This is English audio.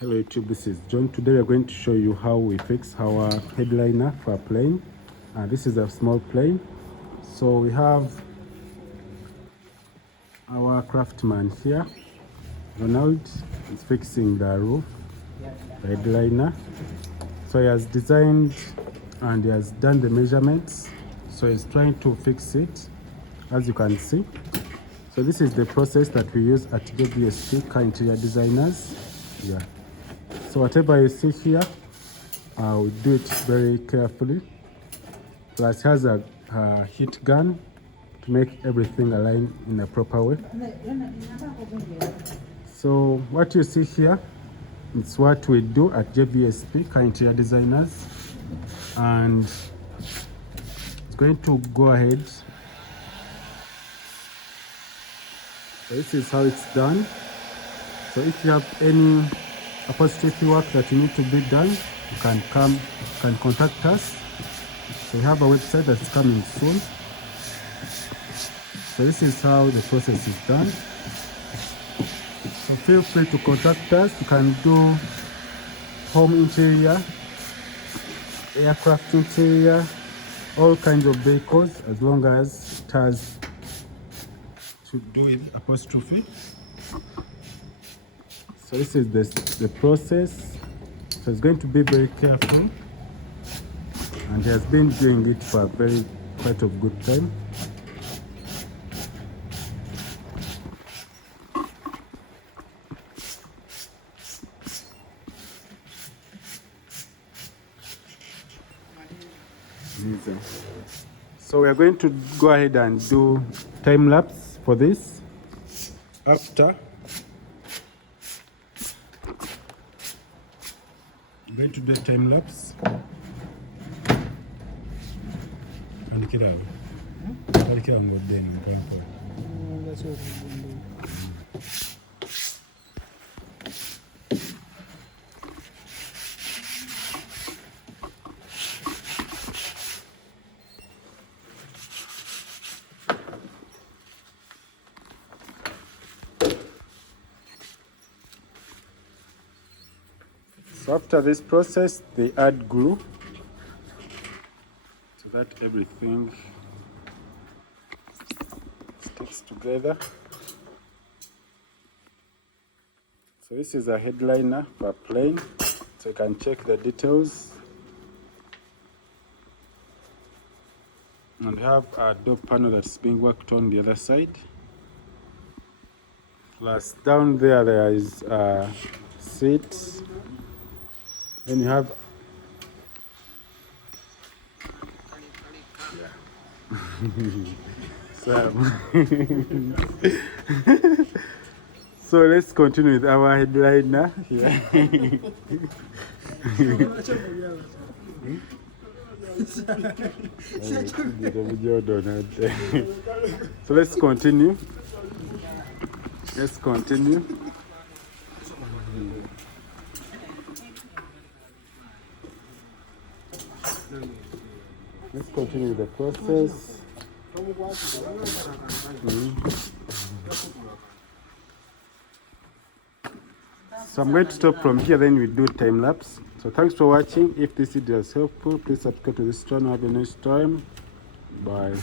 Hello YouTube, this is John. Today we are going to show you how we fix our headliner for a plane. This is a small plane. So we have our craftsman here. Ronald is fixing the roof, the headliner. So he has designed and he has done the measurements. So he's trying to fix it, as you can see. So this is the process that we use at WSP Car Interior Designers. Yeah. So whatever you see here, we do it very carefully. Plus has a heat gun to make everything align in a proper way. So what you see here is what we do at JVSP Car Interior Designers, and it's going to go ahead. So this is how it's done. So if you have any upholstery work that you need to be done, you can contact us. So we have a website that's coming soon. So this is how the process is done. So feel free to contact us. You can do home interior, aircraft interior, all kinds of vehicles, as long as it has to do with upholstery. So this is the process. So it's going to be very careful, and he has been doing it for quite a good time. So we are going to go ahead and do time lapse for this. After I'm going to do a time lapse. And kill out. So after this process, they add glue so that everything sticks together. So this is a headliner for a plane, so you can check the details. And we have a door panel that's being worked on the other side. Plus down there is a seat. Then you have so let's continue with our headliner here. So let's continue. Let's continue the process. So I'm going to stop from here, then we do time lapse. So thanks for watching. If this video is helpful, please subscribe to this channel. Have a nice time. Bye.